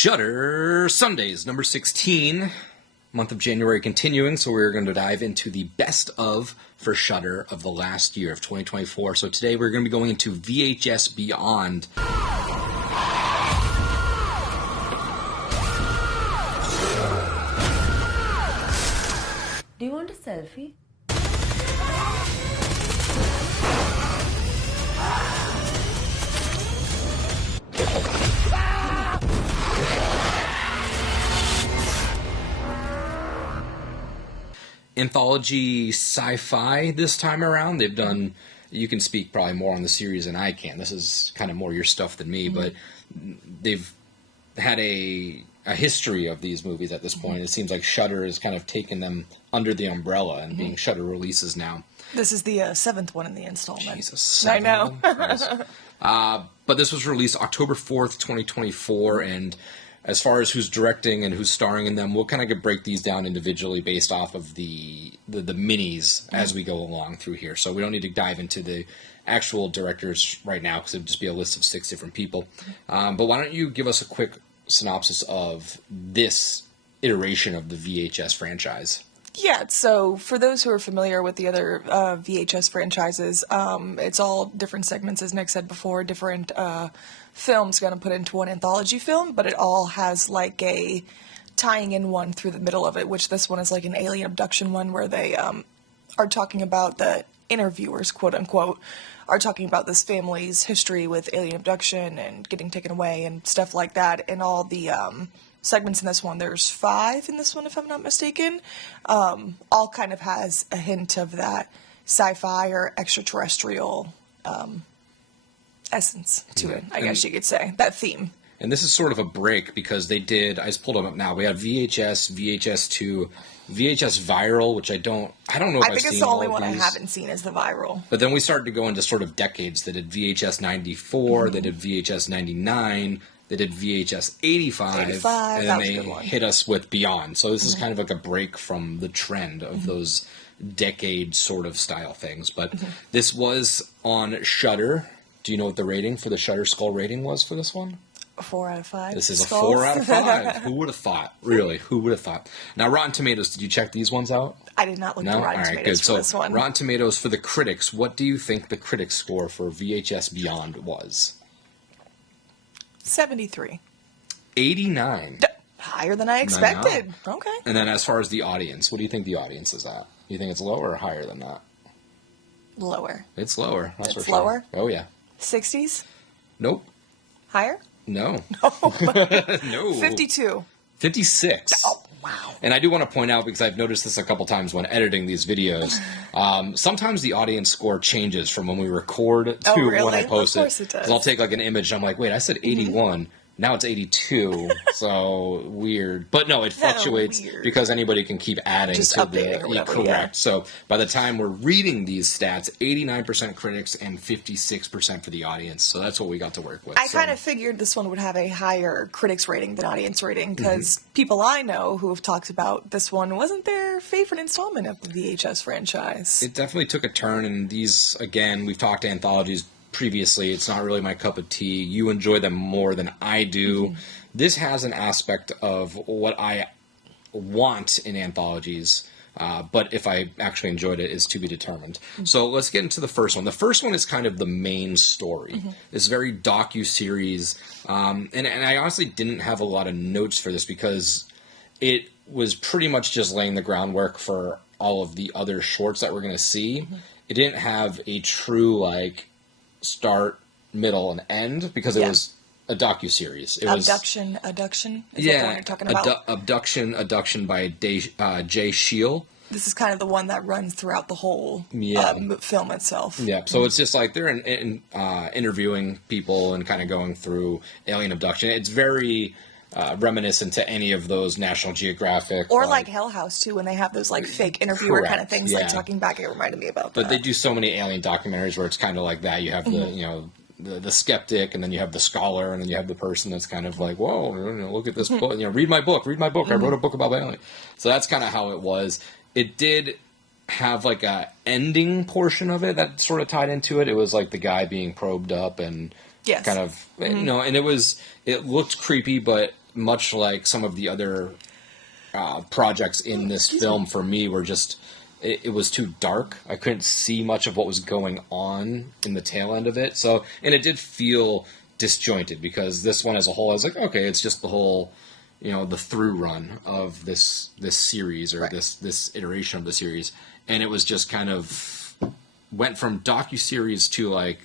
Shudder Sundays, number 16, month of January continuing, so we're going to dive into the best of for Shudder of the last year of 2024. So today we're going to be going into VHS Beyond. Do you want a selfie? Anthology sci-fi this time around. They've done, you can speak probably more on the series than I can. This is kind of more your stuff than me, but they've had a history of these movies at this point. It seems like Shudder has kind of taken them under the umbrella and being Shudder releases now. This is the seventh one in the installment. Jesus, I know. But this was released October 4th, 2024, and as far as who's directing and who's starring in them, we'll kind of break these down individually based off of the minis as we go along through here. So we don't need to dive into the actual directors right now because it would just be a list of 6 different people. But why don't you give us a quick synopsis of this iteration of the VHS franchise? Yeah, so for those who are familiar with the other VHS franchises, it's all different segments, as Nick said before, different films going to put into one anthology film, but it all has like a tying in one through the middle of it, which this one is like an alien abduction one where they are talking about the interviewers, quote unquote, are talking about this family's history with alien abduction and getting taken away and stuff like that, and all the segments in this one, there's 5 in this one if I'm not mistaken, all kind of has a hint of that sci-fi or extraterrestrial essence to it, I guess you could say, that theme. And this is sort of a break because they did, I just pulled them up now, we have VHS, VHS2, VHS Viral, which I don't know if I've seen. I think it's the only one I haven't seen is the Viral. But then we started to go into sort of decades. They did VHS 94, they did VHS 99, they did VHS 85, and then they hit us with Beyond. So this is kind of like a break from the trend of those decade sort of style things. But this was on Shudder. Do you know what the rating for the Shudder Skull rating was for this one? A 4 out of 5. This is a 4 out of 5. Who would have thought? Really, who would have thought? Now, Rotten Tomatoes, did you check these ones out? I did not look at Rotten Tomatoes for this one. Rotten Tomatoes for the critics, what do you think the critics score for VHS Beyond was? 73. 89. Higher than I expected. Okay. And then as far as the audience, what do you think the audience is at? Do you think it's lower or higher than that? Lower. It's lower. That's for It's sure. lower? Oh, yeah. 60s? Nope. Higher? No. No. 52. 56. Oh, wow. And I do want to point out, because I've noticed this a couple times when editing these videos, sometimes the audience score changes from when we record to when I post it. Of course it does. 'Cause I'll take like an image and I'm like, wait, I said 81. Now it's 82, so weird. But no, it fluctuates because anybody can keep adding Just to updating or whatever, correct. yeah. So by the time we're reading these stats, 89% critics and 56% for the audience. So that's what we got to work with. I kind of figured this one would have a higher critics rating than audience rating because people I know who have talked about this one wasn't their favorite installment of the VHS franchise. It definitely took a turn, and these, again, we've talked anthologies previously. It's not really my cup of tea. You enjoy them more than I do. This has an aspect of what I want in anthologies, but if I actually enjoyed it is to be determined. So let's get into the first one. The first one is kind of the main story. This very docu-series, and I honestly didn't have a lot of notes for this because it was pretty much just laying the groundwork for all of the other shorts that we're going to see. It didn't have a true, like, start, middle, and end because it was a docu-series. Abduction. Is that the one you're talking about? Abduction by Jay Cheel. This is kind of the one that runs throughout the whole film itself. Yeah, so it's just like they're interviewing people and kind of going through alien abduction. It's very reminiscent to any of those National Geographic. Or like Hell House, too, when they have those like fake interviewer kind of things, like talking back. It reminded me about that. But they do so many alien documentaries where it's kind of like that. You have the skeptic, and then you have the scholar, and then you have the person that's kind of like, whoa, look at this book. Read my book. I wrote a book about alien. So that's kind of how it was. It did have like a ending portion of it that sort of tied into it. It was like the guy being probed up and kind of, and it looked creepy, but much like some of the other projects in this film for me were just, it was too dark. I couldn't see much of what was going on in the tail end of it. So, and it did feel disjointed because this one as a whole, I was like, okay, it's just the whole, the through run of this series or this iteration of the series. And it was just kind of went from docuseries to like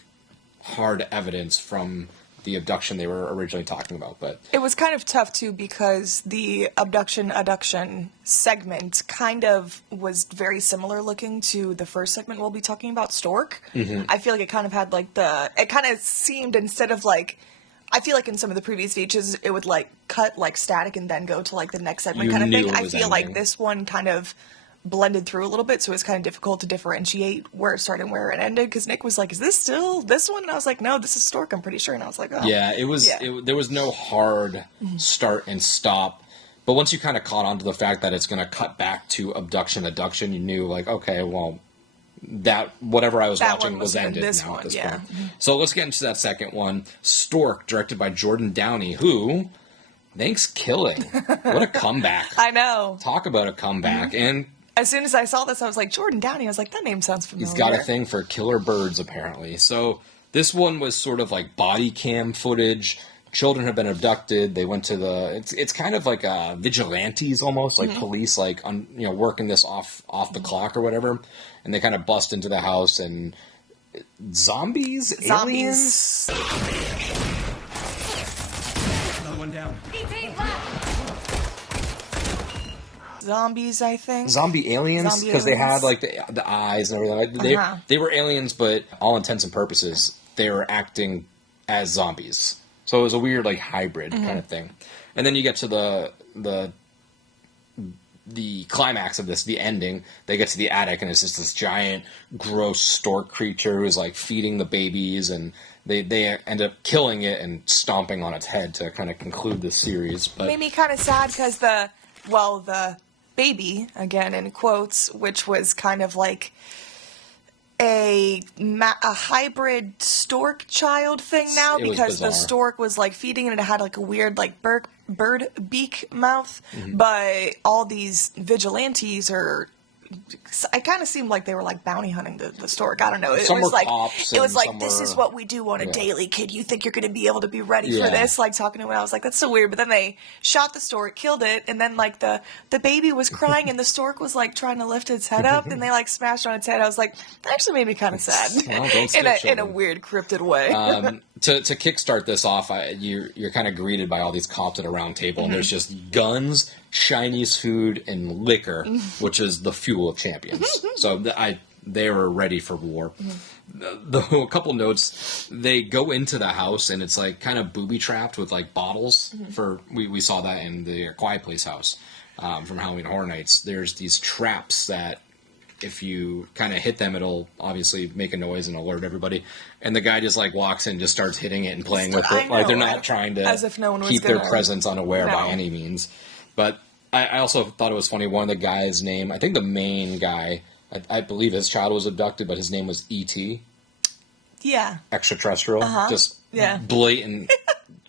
hard evidence from the abduction they were originally talking about. But it was kind of tough too because the abduction segment kind of was very similar looking to the first segment we'll be talking about, Stork. I feel like it kind of had like it kind of seemed, instead of like, I feel like in some of the previous features it would like cut like static and then go to like the next segment kind of thing. I feel like this one kind of blended through a little bit, so it's kind of difficult to differentiate where it started and where it ended, because Nick was like, is this still this one? And I was like, no, this is Stork, I'm pretty sure. And I was like, oh. Yeah, it was. Yeah. There was no hard start and stop, but once you kind of caught on to the fact that it's going to cut back to abduction, you knew like, okay, well, that whatever I was watching was ended now at this point. So let's get into that second one, Stork, directed by Jordan Downey, who, thanks killing. What a comeback. I know. Talk about a comeback. And as soon as I saw this, I was like, Jordan Downey. I was like, that name sounds familiar. He's got a thing for killer birds, apparently. So this one was sort of like body cam footage. Children have been abducted. They went to it's kind of like vigilantes almost, like police, like working this off the clock or whatever. And they kind of bust into the house and zombies. Aliens. Another one down. Zombies, I think. Zombie aliens, because they had like the eyes and everything. They were aliens, but all intents and purposes, they were acting as zombies. So it was a weird like hybrid kind of thing. And then you get to the climax of this, the ending. They get to the attic, and it's just this giant, gross stork creature who's like feeding the babies, and they end up killing it and stomping on its head to kind of conclude the series. But made me kind of sad because the baby, again in quotes, which was kind of like a hybrid stork child thing now, because the stork was like feeding and it had like a weird like bird beak mouth, but all these vigilantes it kind of seemed like they were like bounty hunting the stork. I don't know. It was like this is what we do on a daily, kid. You think you're going to be able to be ready for this? Like talking to him, I was like, that's so weird. But then they shot the stork, killed it, and then like the baby was crying and the stork was like trying to lift its head up, and they like smashed on its head. I was like, that actually made me kind of sad. Well, in a weird cryptid way. To kickstart this off, you're kind of greeted by all these cops at a round table, and there's just guns, Chinese food, and liquor, which is the fuel of champions. So they were ready for war. A couple notes: they go into the house, and it's like kind of booby trapped with like bottles. We saw that in the Quiet Place house from Halloween Horror Nights. There's these traps that, if you kind of hit them, it'll obviously make a noise and alert everybody. And the guy just like walks in, just starts hitting it and playing with it. Like they're not trying to as if no one was keep their presence unaware by any means. But I also thought it was funny. One of the guys' name, I think the main guy, I believe his child was abducted, but his name was E.T. Yeah. Extraterrestrial. Just blatant.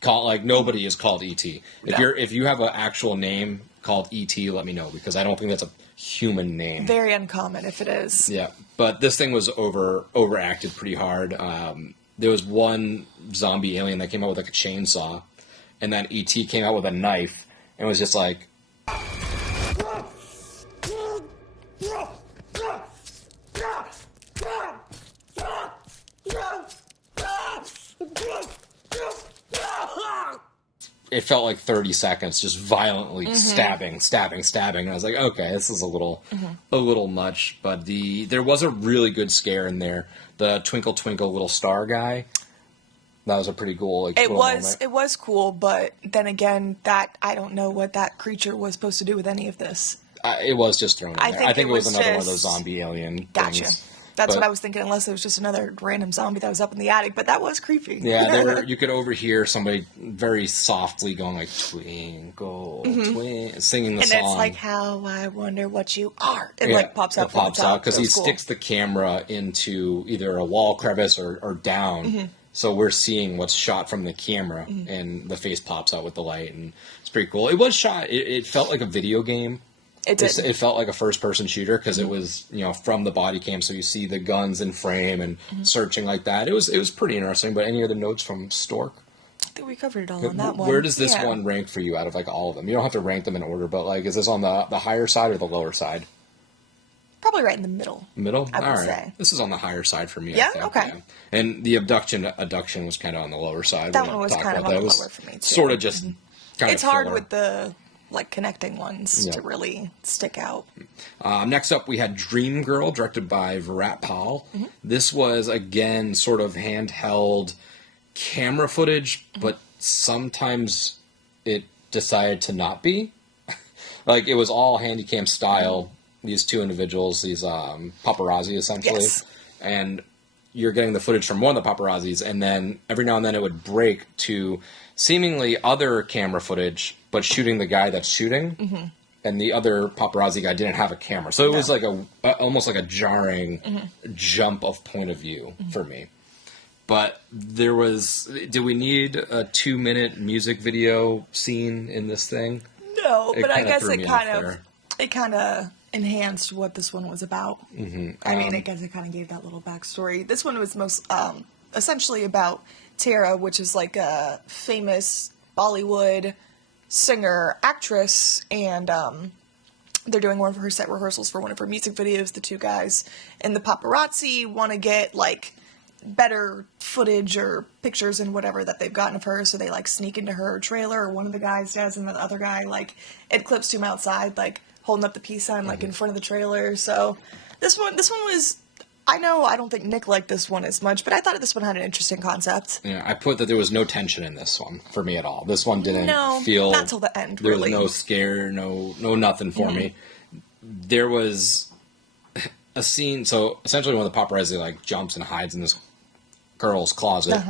Like nobody is called E.T. If you have an actual name called E.T., let me know, because I don't think that's a human name. Very uncommon if it is. Yeah, but this thing was overacted pretty hard. There was one zombie alien that came out with like a chainsaw, and then E.T. came out with a knife and was just like, it felt like 30 seconds, just violently stabbing. And I was like, okay, this is a little much. But there was a really good scare in there. The Twinkle Twinkle Little Star guy, that was a pretty cool. Like, it was cool, but then again, that I don't know what that creature was supposed to do with any of this. It was just thrown in there. I think it was another one of those zombie alien things. That's what I was thinking, unless it was just another random zombie that was up in the attic, but that was creepy. Yeah, you could overhear somebody very softly going like, twinkle, twinkle, singing the song. And it's like, how I wonder what you are. It like pops out. Because he sticks the camera into either a wall crevice or down, So we're seeing what's shot from the camera, and the face pops out with the light, and it's pretty cool. It was shot. It felt like a video game. It did. It felt like a first-person shooter because it was, from the body cam, so you see the guns in frame and searching like that. It was pretty interesting. But any other notes from Stork? I think we covered it all on that one. Where does this one rank for you out of like all of them? You don't have to rank them in order, but like, is this on the higher side or the lower side? Probably right in the middle. Middle? I would all right. say. This is on the higher side for me. Yeah? I think. Okay. Yeah. And the abduction was kind of on the lower side. That one was kind of on the lower for me too. Sort of just kind of It's hard filler. with the connecting ones to really stick out. Next up, we had Dream Girl, directed by Virat Pal. This was, again, sort of handheld camera footage, but sometimes it decided to not be. Like, it was all handycam style. These two individuals, these paparazzi, essentially. Yes. And you're getting the footage from one of the paparazzis, and then every now and then it would break to seemingly other camera footage, but shooting the guy that's shooting, and the other paparazzi guy didn't have a camera. So it was like almost like a jarring jump of point of view for me. But did we need a 2-minute music video scene in this thing? No, but I guess threw me off it kind of enhanced what this one was about. I mean, I guess it kind of gave that little backstory. This one was most essentially about Tara, which is like a famous Bollywood singer, actress, and they're doing one of her set rehearsals for one of her music videos, the two guys. And the paparazzi want to get, like, better footage or pictures and whatever that they've gotten of her, so they, like, sneak into her trailer, or one of the guys does, and the other guy, like, it clips to him outside, like, holding up the peace sign, like, in front of the trailer. So this one was... I don't think Nick liked this one as much, but I thought this one had an interesting concept. Yeah, I put that there was no tension in this one for me at all. This one didn't feel... not till the end, there really. was no scare, no nothing for me. There was a scene, so essentially when the paparazzi, like, jumps and hides in this girl's closet.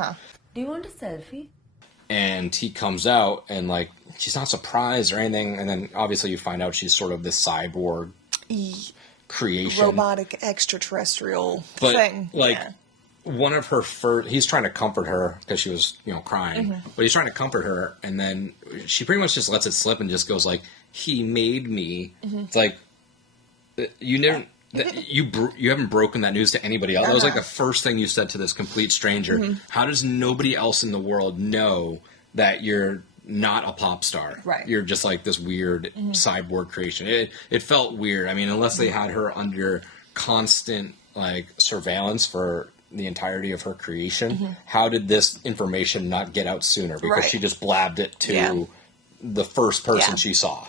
Do you want a selfie? And he comes out, and, like, she's not surprised or anything, and then obviously you find out she's sort of this cyborg creation. Robotic extraterrestrial thing. Like, one of her first... He's trying to comfort her because she was, crying. But he's trying to comfort her, and then she pretty much just lets it slip and just goes, like, he made me. It's like, you never... You haven't broken that news to anybody else. That was like the first thing you said to this complete stranger. How does nobody else in the world know that you're not a pop star? Right. You're just like this weird cyborg creation. It felt weird. I mean, unless they had her under constant, like, surveillance for the entirety of her creation, how did this information not get out sooner? Because she just blabbed it to the first person she saw.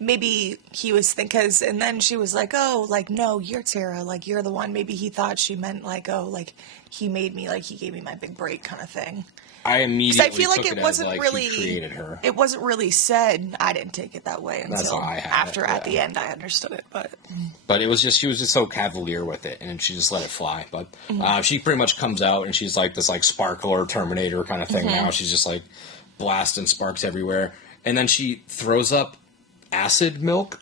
Maybe he was because, and then she was like, oh, like, no, you're Tara, like, you're the one. Maybe he thought she meant, like, oh, like, he made me, like, he gave me my big break kind of thing. I immediately I feel like took it it wasn't as, like, really, he created her. It wasn't really said. I didn't take it that way That's until how I had after, it, at the end, I understood it, But it was just, she was just so cavalier with it, and she just let it fly. But she pretty much comes out, and she's like this, like, sparkler Terminator kind of thing now. She's just, like, blasting sparks everywhere. And then she throws up acid milk.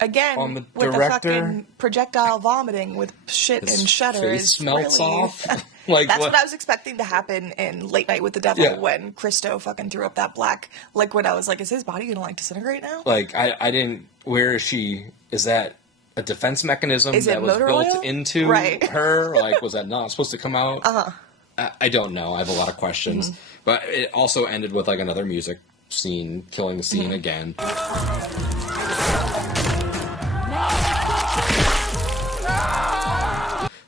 Again, on the with director. the fucking projectile vomiting with shit His and Shudder face is melts really... off. Like, That's what I was expecting to happen in Late Night with the Devil when Christo fucking threw up that black liquid. I was like, is his body gonna, like, disintegrate now? Like, I didn't... Where is she... Is that a defense mechanism that was built into her? Like, was that not supposed to come out? I don't know. I have a lot of questions. But it also ended with, like, another music scene, killing the scene again.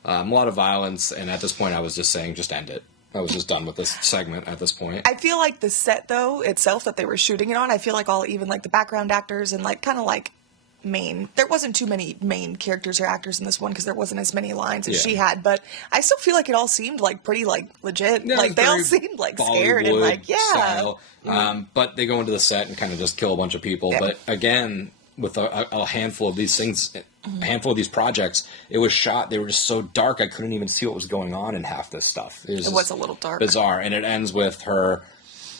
A lot of violence, and at this point I was just saying, just end it. I was just done with this segment at this point. I feel like the set, though, itself that they were shooting it on, I feel like even, like, the background actors and, like, kind of, like, there wasn't too many main characters or actors in this one because there wasn't as many lines as she had, but I still feel like it all seemed, like, pretty, like, legit. Yeah, like, they all seemed, like, scared and, like, style. But they go into the set and kind of just kill a bunch of people. Yeah. But, again, with a handful of these things... A handful of these projects, it was shot, they were just so dark I couldn't even see what was going on in half this stuff. It was a little dark. Bizarre. And it ends with her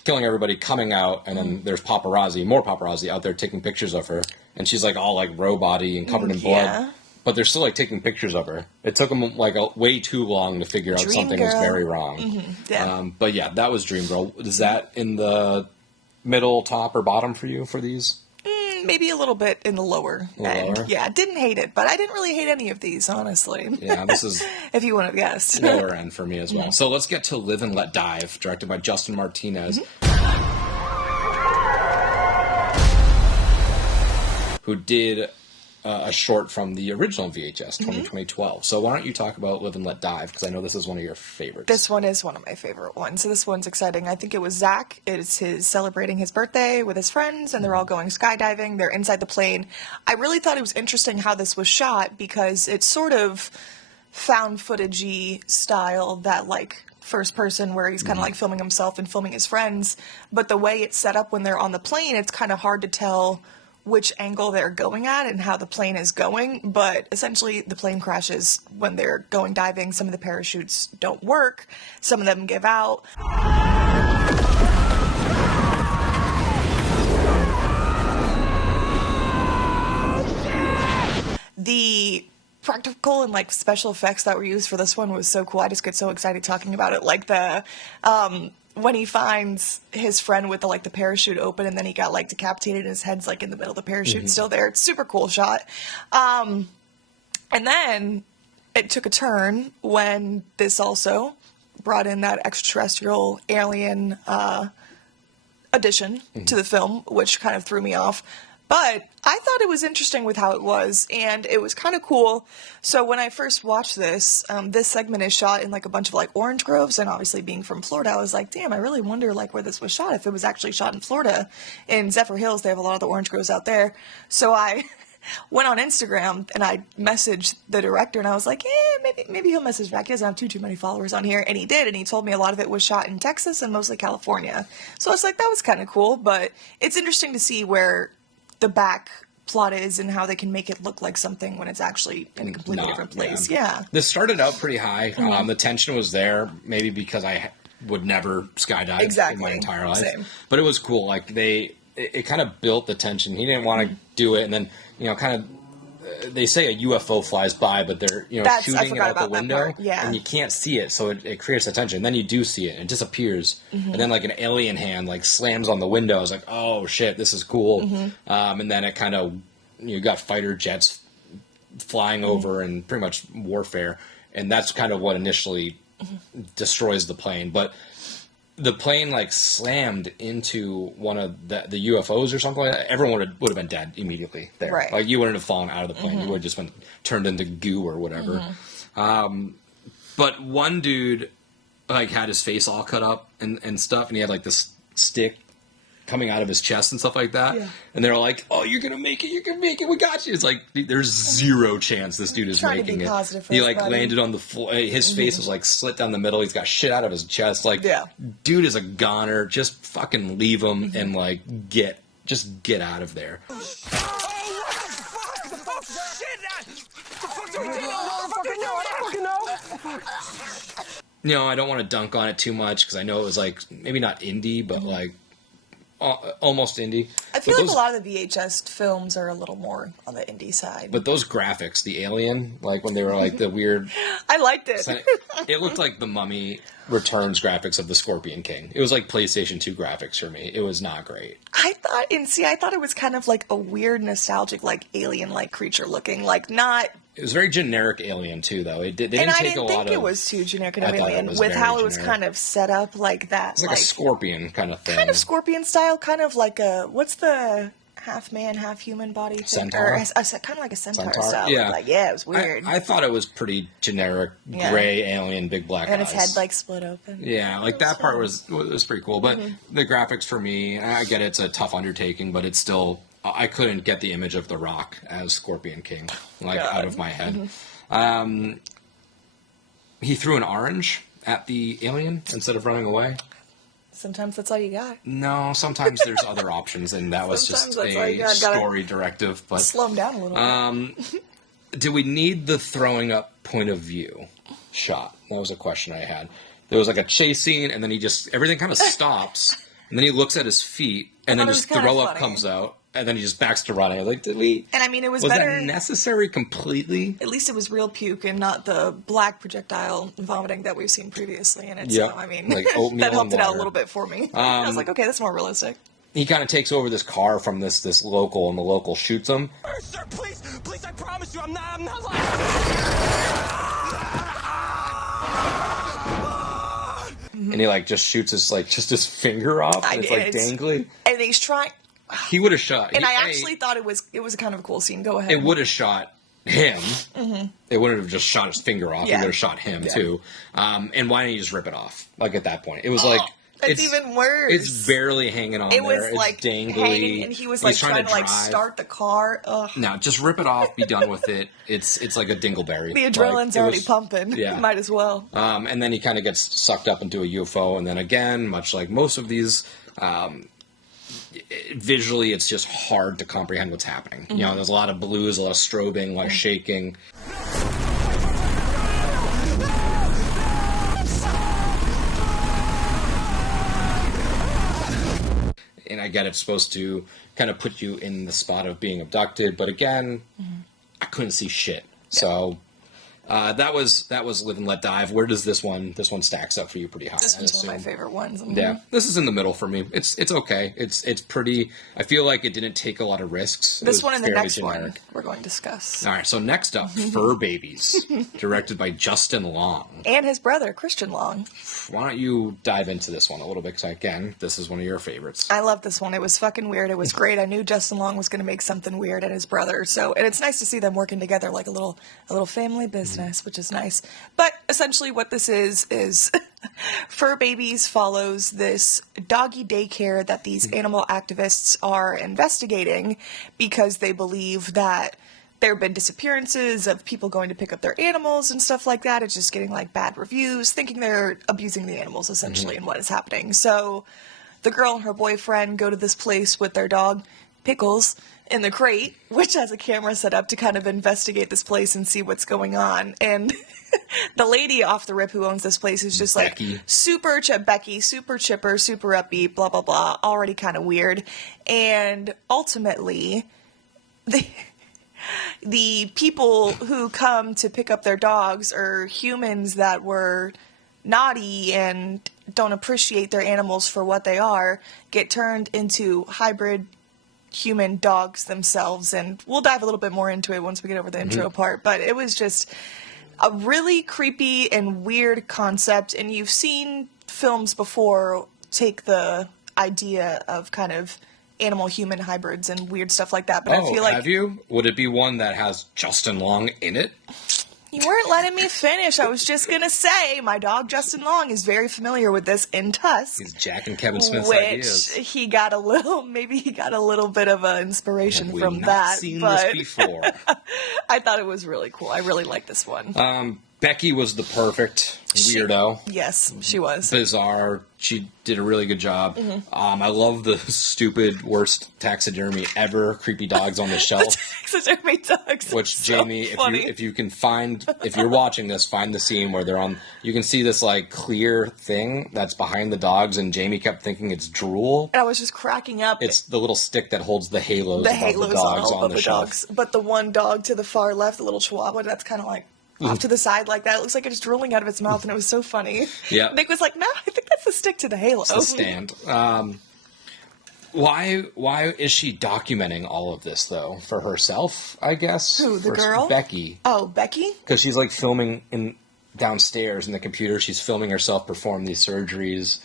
killing everybody, coming out, and then there's more paparazzi out there taking pictures of her, and she's like all like robot-y and covered in blood. but they're still like taking pictures of her. It took them like way too long to figure out Dream something was Girl. very wrong. Yeah. But yeah, that was Dream Girl. Is that in the middle, top, or bottom for you for these? Maybe a little bit in the lower end. Lower? Yeah, didn't hate it, but I didn't really hate any of these, honestly. Yeah, this is If you want to guess. lower end for me as well. So let's get to Live and Let Dive, directed by Justin Martinez, who did a short from the original VHS, 2012. So why don't you talk about Live and Let Dive, because I know this is one of your favorites. This one is one of my favorite ones. So this one's exciting. I think it was Zach. It's his celebrating his birthday with his friends, and they're all going skydiving. They're inside the plane. I really thought it was interesting how this was shot, because it's sort of found footage-y style, that like first person where he's kind of like filming himself and filming his friends. But the way it's set up when they're on the plane, it's kind of hard to tell which angle they're going at and how the plane is going, but essentially the plane crashes when they're going diving. Some of the parachutes don't work, some of them give out. The practical and like special effects that were used for this one was so cool. I just get so excited talking about it. Like the when he finds his friend with the parachute open, and then he got like decapitated and his head's like in the middle of the parachute still there. It's super cool shot. And then it took a turn when this also brought in that extraterrestrial alien addition to the film, which kind of threw me off. But I thought it was interesting with how it was, and it was kind of cool. So when I first watched this, this segment is shot in like a bunch of like orange groves, and obviously being from Florida, I was like, damn, I really wonder like where this was shot, if it was actually shot in Florida. In Zephyr Hills, they have a lot of the orange groves out there. So I went on Instagram and I messaged the director, and I was like, maybe he'll message back. He doesn't have too many followers on here. And he did, and he told me a lot of it was shot in Texas and mostly California. So I was like, that was kind of cool, but it's interesting to see where the back plot is and how they can make it look like something when it's actually in a completely different place. Yeah. This started out pretty high. The tension was there, maybe because I would never skydive in my entire life. Same. But it was cool. Like it kind of built the tension. He didn't want to do it, and then kind of they say a UFO flies by, but they're shooting it out the window, and you can't see it, so it creates a tension. And then you do see it, and it disappears, and then like an alien hand like slams on the window. I was like, oh shit, this is cool. And then it kind of you got fighter jets flying over and pretty much warfare, and that's kind of what initially destroys the plane. But the plane like slammed into one of the UFOs or something like that. Everyone would have been dead immediately there. Right. Like you wouldn't have fallen out of the plane. You would have just been turned into goo or whatever. But one dude like had his face all cut up and stuff, and he had like this stick coming out of his chest and stuff like that. Yeah. And they're like, "Oh, you're gonna make it! You're gonna make it! We got you!" It's like there's zero chance this dude is making it. He like landed on the floor. His face was like slit down the middle. He's got shit out of his chest. Like, dude is a goner. Just fucking leave him and like get out of there. I don't want to dunk on it too much because I know it was like maybe not indie, but like almost indie. I feel like a lot of the VHS films are a little more on the indie side. But those graphics, the alien, like when they were like the weird... I liked it. It looked like the Mummy Returns graphics of the Scorpion King. It was like PlayStation 2 graphics for me. It was not great. I thought it was kind of like a weird, nostalgic, like alien-like creature looking, like not... It was very generic Alien too, though. They didn't take a lot of... And I didn't think it was too generic of Alien, with how it was kind of set up like that. It's like a scorpion kind of thing. Kind of scorpion style, kind of like a... What's the half man, half human body thing? Centaur? Or kind of like a centaur style. Yeah. Like, it was weird. I thought it was pretty generic, gray alien, big black eyes. And his head like split open. Yeah, like that part was pretty cool. But the graphics for me, I get it's a tough undertaking, but it's still... I couldn't get the image of The Rock as Scorpion King, out of my head. He threw an orange at the alien instead of running away. Sometimes that's all you got. No, sometimes there's other options, and that was just a story directive. But slow him down a little bit. Do we need the throwing up point of view shot? That was a question I had. There was like a chase scene, and then everything kind of stops, and then he looks at his feet, and then his throw up comes out. and then he just backs to running. Like, did we? And I mean, it was Was better. that necessary completely? At least it was real puke and not the black projectile vomiting that we've seen previously in it. Yep. So, I mean, Like oatmeal that helped and it out a water. little bit for me. I was like, okay, that's more realistic. He kind of takes over this car from this local, and the local shoots him. Sir, please, I promise you, I'm not lying. And he like just shoots his finger off. And it's like dangly. And he's trying. He would have shot. And I actually thought it was a kind of a cool scene. Go ahead. It would have shot him. It wouldn't have just shot his finger off. Yeah. It would have shot him too. And why didn't you just rip it off? Like at that point, it was like that's even worse. It's barely hanging on. It was there. It's like dangly, hanging, and he was like He's trying to like drive. start the car. Ugh. No, just rip it off. Be done with it. It's like a dingleberry. The adrenaline's Like, it already was- pumping. Yeah. Might as well. And then he kind of gets sucked up into a UFO, and then again, much like most of these, visually, it's just hard to comprehend what's happening. You know, there's a lot of blues, a lot of strobing, a lot of shaking. And I get it's supposed to kind of put you in the spot of being abducted, but again, I couldn't see shit. So that was Live and Let Dive. Where does this one stacks up for you? Pretty high. This I one's one of my assume. favorite ones. Yeah, this is in the middle for me. It's okay. It's pretty. I feel like it didn't take a lot of risks. It This was one and the fairly next one generic. we're going to discuss. All right, so next up, Fur Babies, directed by Justin Long. And his brother, Christian Long. Why don't you dive into this one a little bit? Because again, this is one of your favorites. I love this one. It was fucking weird. It was great. I knew Justin Long was going to make something weird, and his brother. So, and it's nice to see them working together like a little family business, which is nice. But essentially, what this is Fur Babies follows this doggy daycare that these animal activists are investigating because they believe that there have been disappearances of people going to pick up their animals and stuff like that. It's just getting like bad reviews, thinking they're abusing the animals essentially and what is happening. So the girl and her boyfriend go to this place with their dog, Pickles, in the crate, which has a camera set up to kind of investigate this place and see what's going on. And the lady off the rip who owns this place is just like Becky. Becky, super chipper, super upbeat, blah, blah, blah, already kind of weird. And ultimately, the people who come to pick up their dogs are humans that were naughty and don't appreciate their animals for what they are, get turned into hybrid human dogs themselves. And we'll dive a little bit more into it once we get over the intro part. But it was just a really creepy and weird concept. And you've seen films before take the idea of kind of animal-human hybrids and weird stuff like that, but I feel like... have you? Would it be one that has Justin Long in it? You weren't letting me finish. I was just gonna say, my dog Justin Long is very familiar with this in Tusk. He's Jack and Kevin Smith's Which ideas. he got a little bit of an inspiration Have we from not that, seen but this before? I thought it was really cool. I really like this one. Becky was the perfect weirdo. Yes, she was. Bizarre. She did a really good job. Mm-hmm. I love the stupid, worst taxidermy ever. Creepy dogs on the shelf. Taxidermy dogs. Which, so Jamie, funny. if you can find, if you're watching this, find the scene where they're on. You can see this like clear thing that's behind the dogs, and Jamie kept thinking it's drool. And I was just cracking up. It's the little stick that holds the halos, the above halos the dogs on all on of the the shelf. dogs. But the one dog to the far left, the little chihuahua, that's kind of like off to the side like that. It looks like it's drooling out of its mouth, and it was so funny. Yeah. Nick was like, no, I think that's the stick to the halo. The stand. Why is she documenting all of this though? For herself, I guess. Who, the For girl? Becky. Oh, Becky? Because she's like filming downstairs in the computer. She's filming herself perform these surgeries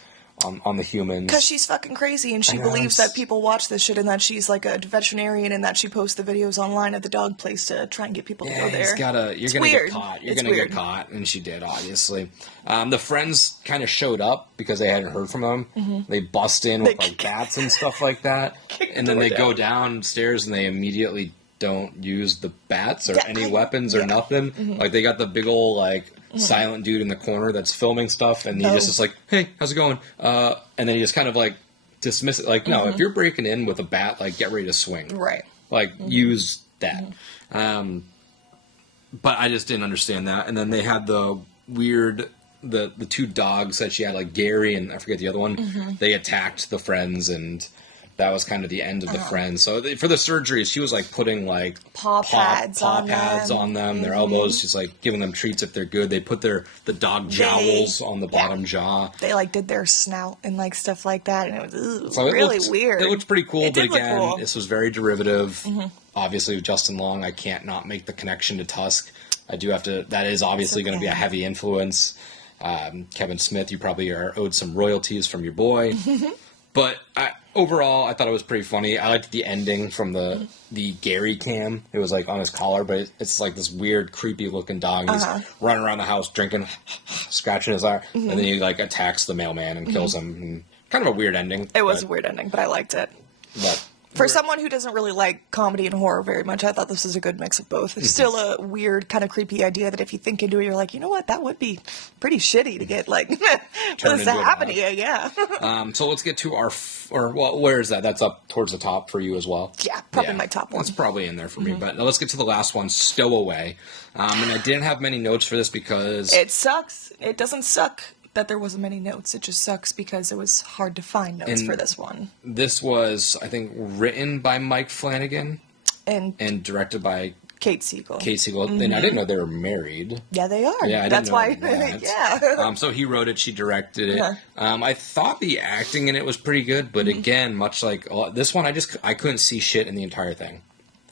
on the humans. Because she's fucking crazy, and she I know, believes it's- that people watch this shit, and that she's like a veterinarian, and that she posts the videos online at the dog place to try and get people to go there. You're gonna weird. get caught. You're It's gonna weird. get caught, and she did, obviously. The friends kind of showed up because they hadn't heard from them. They bust in with like bats and stuff like that, Kick and the then they door go down. downstairs and they immediately don't use the bats or Yeah, any weapons or nothing. Like they got the big old like silent dude in the corner that's filming stuff, and he just is like, "Hey, how's it going?" And then he just kind of like dismiss it. Like, no, if you're breaking in with a bat, like get ready to swing. Right. Like use that. But I just didn't understand that. And then they had the weird the two dogs that she had, like Gary and I forget the other one. They attacked the friends, and that was kind of the end of the Friends. So for the surgeries, she was like putting like Paw pads on them, their elbows. She's like giving them treats if they're good. They put the dog jowls on the bottom jaw. They like did their snout and like stuff like that, and it was So really weird. It looked pretty cool, It but did look again, cool. this was very derivative. Obviously, with Justin Long, I can't not make the connection to Tusk. I do have to. That is obviously going to be a heavy influence. Kevin Smith, you probably are owed some royalties from your boy. But overall, I thought it was pretty funny. I liked the ending from the Gary cam. It was like on his collar, but it's like this weird, creepy looking dog. He's running around the house, drinking, scratching his eye, and then he like attacks the mailman and kills him. And kind of a weird ending. It was a weird ending, but I liked it. But For someone who doesn't really like comedy and horror very much, I thought this was a good mix of both. It's still a weird, kind of creepy idea that if you think into it, you're like, you know what, that would be pretty shitty to get, like, for this to happen to you, yeah. So let's get to where is that? That's up towards the top for you as well? Yeah, probably my top one. That's probably in there for me. But now let's get to the last one, Stowaway. And I didn't have many notes for this because... It sucks. It doesn't suck that there wasn't many notes. It just sucks because it was hard to find notes for this one. This was, I think, written by Mike Flanagan and directed by Kate Siegel. Kate Siegel. And I didn't know they were married. Yeah, they are. Yeah, I That's didn't know why. that. Yeah. So he wrote it, she directed it. I thought the acting in it was pretty good, but again, much like this one, I couldn't see shit in the entire thing.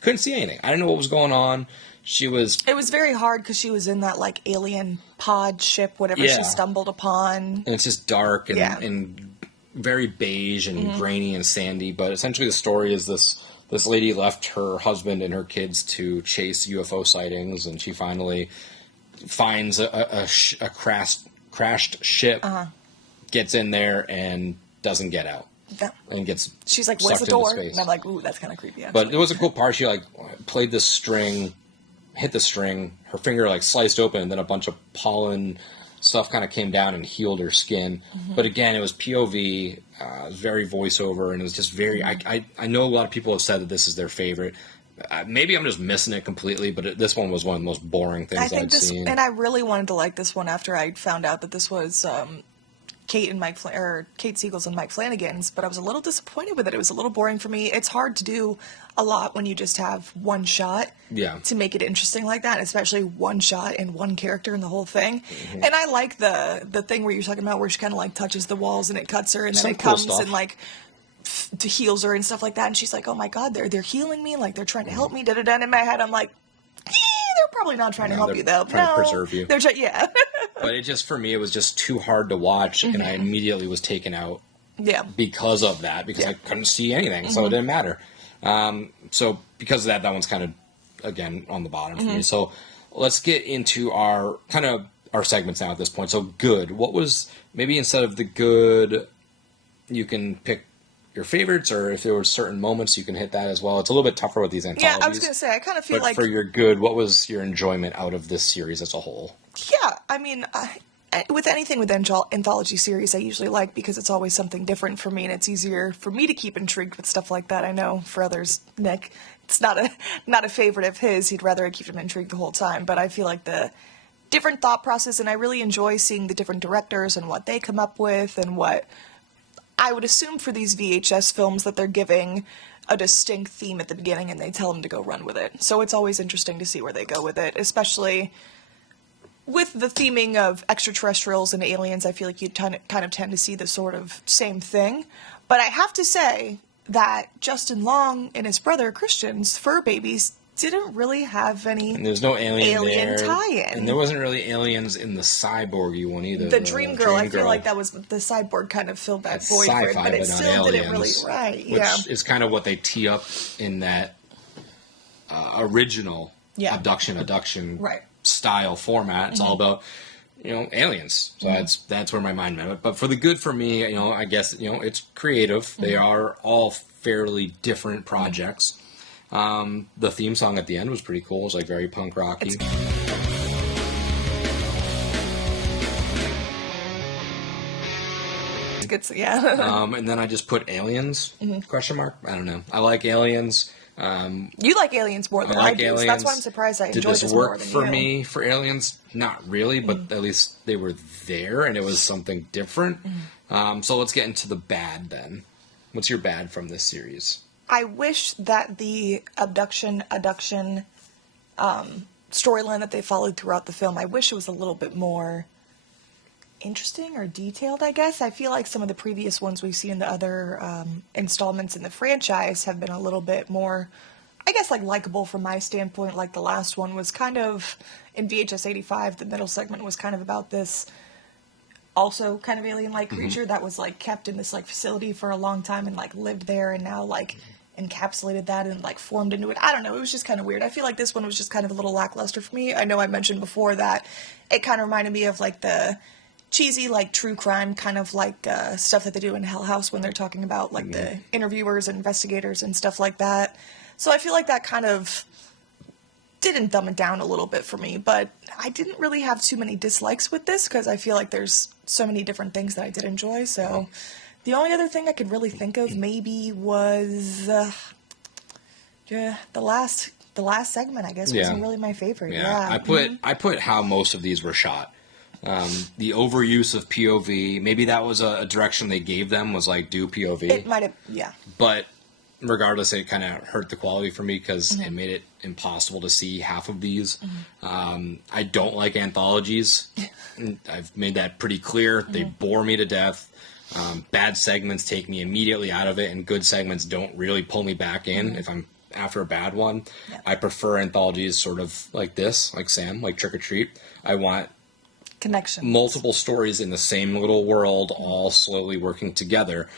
Couldn't see anything. I didn't know what was going on. It was very hard because she was in that like alien pod ship, whatever she stumbled upon. And it's just dark and very beige and grainy and sandy. But essentially the story is this lady left her husband and her kids to chase UFO sightings, and she finally finds a crashed ship, gets in there and doesn't get out. Yeah. And gets She's like, sucked where's the door? into space. And I'm like, ooh, that's kind of creepy. Actually. But it was a cool part. She like played the string, hit the string, her finger like sliced open, and then a bunch of pollen stuff kind of came down and healed her skin. But again, it was POV, it was very voiceover, and it was just very... I know a lot of people have said that this is their favorite. Maybe I'm just missing it completely, but this one was one of the most boring things I'd seen. And I really wanted to like this one after I found out that this was... Kate Siegel's and Mike Flanagan's, but I was a little disappointed with it. It was a little boring for me. It's hard to do a lot when you just have one shot to make it interesting like that, especially one shot and one character in the whole thing. And I like the thing where you're talking about where she kind of like touches the walls and it cuts her, and then it comes and like heals her and stuff like that. And she's like, oh my God, they're healing me. Like they're trying to help me. Da-da-da. And in my head, I'm like, they're probably not trying to help you though. Trying to preserve you. They're But it just, for me, it was just too hard to watch, and I immediately was taken out because of that, because I couldn't see anything, so it didn't matter. So because of that one's kind of, again, on the bottom for me. So let's get into our segments now at this point. So good. What was, maybe instead of the good, you can pick your favorites, or if there were certain moments, you can hit that as well. It's a little bit tougher with these anthologies. Yeah, I was going to say, I kind of feel like... for your good, what was your enjoyment out of this series as a whole? Yeah, I mean, with anything with anthology series, I usually like because it's always something different for me, and it's easier for me to keep intrigued with stuff like that. I know for others, Nick, it's not a favorite of his. He'd rather I keep him intrigued the whole time, but I feel like the different thought process, and I really enjoy seeing the different directors and what they come up with, and what I would assume for these VHS films that they're giving a distinct theme at the beginning and they tell them to go run with it. So it's always interesting to see where they go with it, especially with the theming of extraterrestrials and aliens. I feel like you kind of tend to see the sort of same thing. But I have to say that Justin Long and his brother Christian's fur babies didn't really have any and there's no alien tie-in. And there wasn't really aliens in the cyborgy one either. The Dream Girl, I feel like that was the cyborg kind of filled that void for it, but it still didn't really which is kind of what they tee up in that original abduction style format. It's all about aliens. So that's where my mind went. But for the good, for me, I guess it's creative. They are all fairly different projects. The theme song at the end was pretty cool. It was like very punk rocky. And then I just put aliens, question mark. I don't know. I like aliens. You like aliens more than I do. So that's why I'm surprised I enjoyed this more than you. Did this work for me for aliens? Not really, but at least they were there and it was something different. So let's get into the bad then. What's your bad from this series? I wish that the abduction storyline that they followed throughout the film, I wish it was a little bit more interesting or detailed, I guess. I feel like some of the previous ones we've seen in the other installments in the franchise have been a little bit more, I guess, like, likable from my standpoint. Like, the last one was kind of, in VHS 85, the middle segment was kind of about this also kind of alien-like creature that was, like, kept in this, like, facility for a long time and, like, lived there and now, like, encapsulated that and, like, formed into it. I don't know. It was just kind of weird. I feel like this one was just kind of a little lackluster for me. I know I mentioned before that it kind of reminded me of, like, the cheesy, like, true crime kind of, like, stuff that they do in Hell House when they're talking about, like, the interviewers and investigators and stuff like that. So I feel like that kind of didn't dumb it down a little bit for me, but I didn't really have too many dislikes with this because I feel like there's so many different things that I did enjoy. So the only other thing I could really think of maybe was the last segment, I guess, wasn't really my favorite. Yeah. I put how most of these were shot. The overuse of POV, maybe that was a direction they gave them, was like, do POV. It might have, yeah. But regardless, it kind of hurt the quality for me because it made it impossible to see half of these. I don't like anthologies. I've made that pretty clear. They bore me to death. Bad segments take me immediately out of it, and good segments don't really pull me back in if I'm after a bad one. Yeah. I prefer anthologies sort of like this, like Sam, like Trick or Treat. I want connection, multiple stories in the same little world, all slowly working together.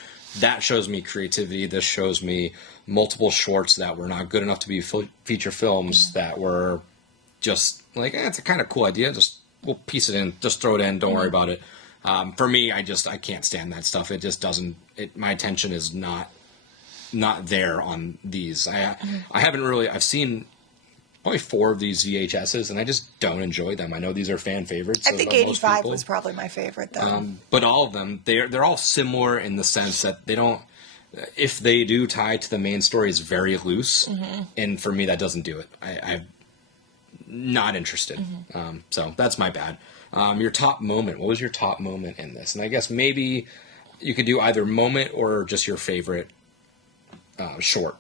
That shows me creativity. This shows me multiple shorts that were not good enough to be feature films that were just like, it's a kind of cool idea. Just we'll piece it in, just throw it in. Don't worry about it. For me, I can't stand that stuff. It just doesn't. My attention is not there on these. I haven't really. I've seen probably 4 of these VHSs, and I just don't enjoy them. I know these are fan favorites. I think 85 was probably my favorite, though. But all of them, they're all similar in the sense that they don't. If they do tie to the main story, it's very loose, and for me, that doesn't do it. I'm not interested. So that's my bad. Your top moment. What was your top moment in this? And I guess maybe you could do either moment or just your favorite short.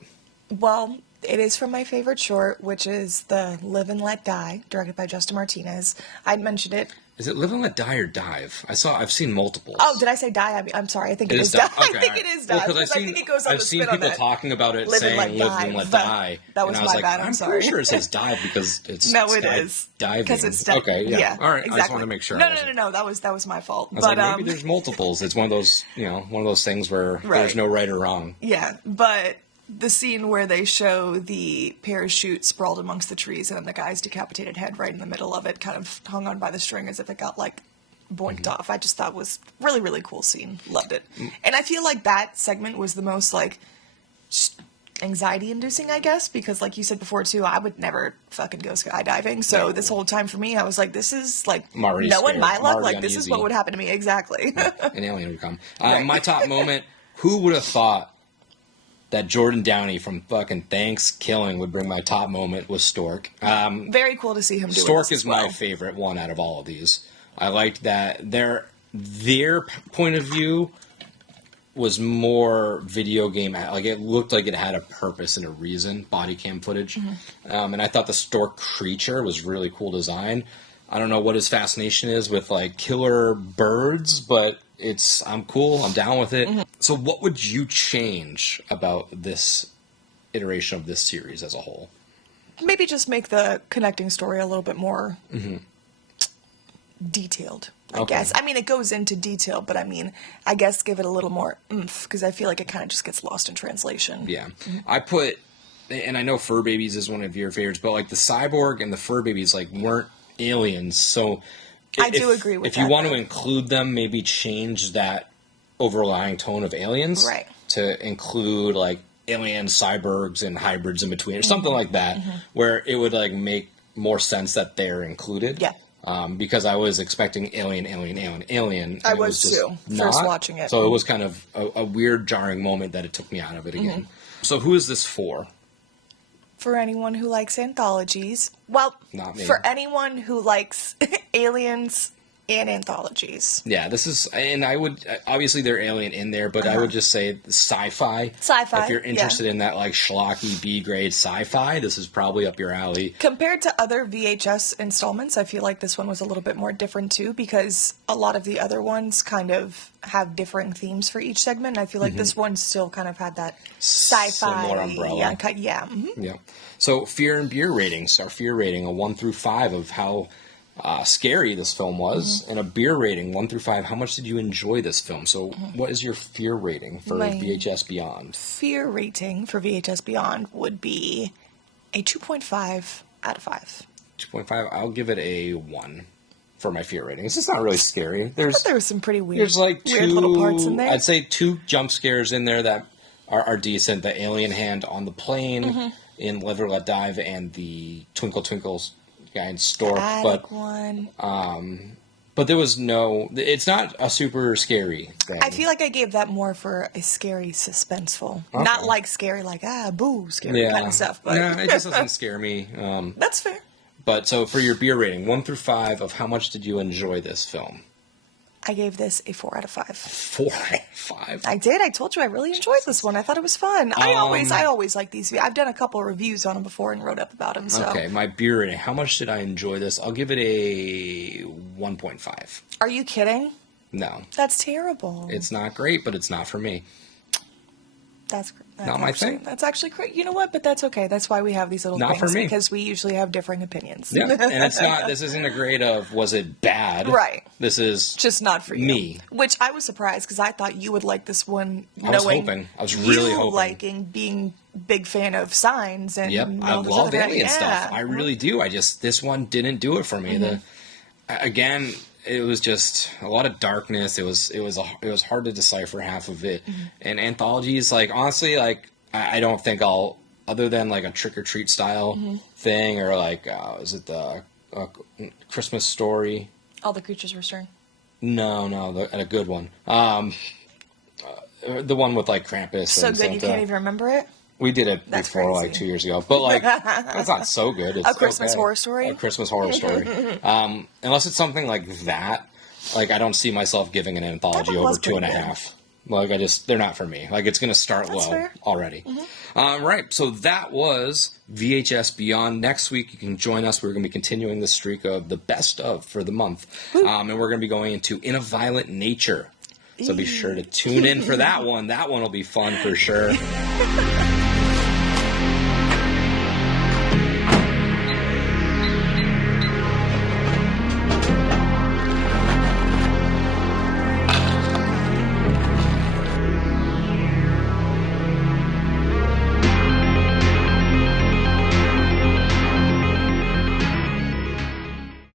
Well, it is from my favorite short, which is the Live and Let Die, directed by Justin Martinez. I'd mentioned it. Is it Live and Let Die or Dive? I've seen multiples. Oh, did I say Die? I'm sorry. I think it is Die. Okay, I think it is Die. Well, I think it goes on I've seen people talking about it Live saying and Live and Let Die. That was my bad. I'm sorry. I'm pretty sure it says Dive because it's no, it is diving. because it's okay. Yeah. All right. Exactly. I just want to make sure. No. That was my fault. I was like, maybe there's multiples. It's one of those things where there's no right or wrong. Yeah, but the scene where they show the parachute sprawled amongst the trees and then the guy's decapitated head right in the middle of it, kind of hung on by the string as if it got, like, boinked off. I just thought was really, really cool scene. Loved it. And I feel like that segment was the most, like, anxiety-inducing, I guess, because, like you said before, too, I would never fucking go skydiving. So this whole time for me, I was like, this is, like, knowing my luck, like, this is what would happen to me. Exactly. An alien would come. My top moment, who would have thought that Jordan Downey from fucking Thanksgiving would bring my top moment was Stork. Very cool to see him do it. Stork is my favorite one out of all of these. I liked that their point of view was more video game. Like, it looked like it had a purpose and a reason, body cam footage. And I thought the Stork creature was really cool design. I don't know what his fascination is with, like, killer birds, but I'm cool. I'm down with it. So what would you change about this iteration of this series as a whole? Maybe just make the connecting story a little bit more detailed, I guess. I mean, it goes into detail, but I guess give it a little more oomph, because I feel like it kind of just gets lost in translation. Yeah. I put, and I know Fur Babies is one of your favorites, but, like, the cyborg and the Fur Babies, like, weren't aliens, so I do agree with that. If you want to include them, maybe change that overlying tone of aliens to include, like, alien cyborgs and hybrids in between, or something like that, where it would, like, make more sense that they're included. Yeah. Because I was expecting alien. I was too, first watching it. So it was kind of a weird, jarring moment that it took me out of it again. So who is this for? For anyone who likes anthologies. Well, not me. For anyone who likes aliens And anthologies. Yeah, this is, and I would, obviously they're alien in there, but I would just say sci-fi. Sci-fi, If you're interested in that, like, schlocky B-grade sci-fi, this is probably up your alley. Compared to other VHS installments, I feel like this one was a little bit more different too, because a lot of the other ones kind of have differing themes for each segment. I feel like this one still kind of had that sci-fi Similar umbrella. Yeah. So, fear and beer ratings. Our fear rating, a 1 through 5 of how scary this film was, and a beer rating, 1 through 5. How much did you enjoy this film? So, what is your fear rating for My VHS Beyond? Fear rating for VHS Beyond would be a 2.5 out of 5. 2.5. I'll give it a 1 for my fear rating. It's just not really scary. There was some pretty weird, There's like weird little parts in there. I'd say 2 jump scares in there that are decent. The alien hand on the plane in Live or Let Dive, and the Twinkle Twinkles guy in Stork. But there was no. It's not a super scary thing. I feel like I gave that more for a scary, suspenseful, not like scary, like boo, scary kind of stuff. But no, it just doesn't scare me. That's fair. But so for your beer rating, 1 through 5 of how much did you enjoy this film? I gave this a 4 out of 5. 4 out of 5. I did. I told you I really enjoyed this one. I thought it was fun. I always like these. I've done a couple of reviews on them before and wrote up about them. So. Okay, my beer rating. How much did I enjoy this? I'll give it a 1.5. Are you kidding? No. That's terrible. It's not great, but it's not for me. That's not my thing. That's actually great. You know what? But that's okay. That's why we have these little Not things, for me. because we usually have differing opinions. Yeah, and it's not. This isn't a grade of was it bad. Right. This is Just not for you. me. Which I was surprised, because I thought you would like this one. I was knowing hoping. I was really you hoping. liking being big fan of Signs and Yep, I all those love other alien stuff. yeah. I really do. This one didn't do it for me. Again, it was just a lot of darkness. It was hard to decipher half of it. And anthologies, like, honestly, like, I don't think I'll, other than like a trick or treat style thing, or like is it the Christmas Story? All the creatures were stirring. No, a good one. The one with like Krampus. So and good you Santa. can't even remember it? We did it That's before, crazy. like 2 years ago, but like it's not so good. It's A Christmas okay. Horror Story? A Christmas Horror Story. Unless it's something like that, like I don't see myself giving an anthology one over was pretty 2.5. Like they're not for me. Like it's gonna start That's low fair. already. Right. So that was VHS Beyond. Next week you can join us. We're gonna be continuing the streak of the best of for the month, and we're gonna be going into In a Violent Nature. So be sure to tune in for that one. That one will be fun for sure.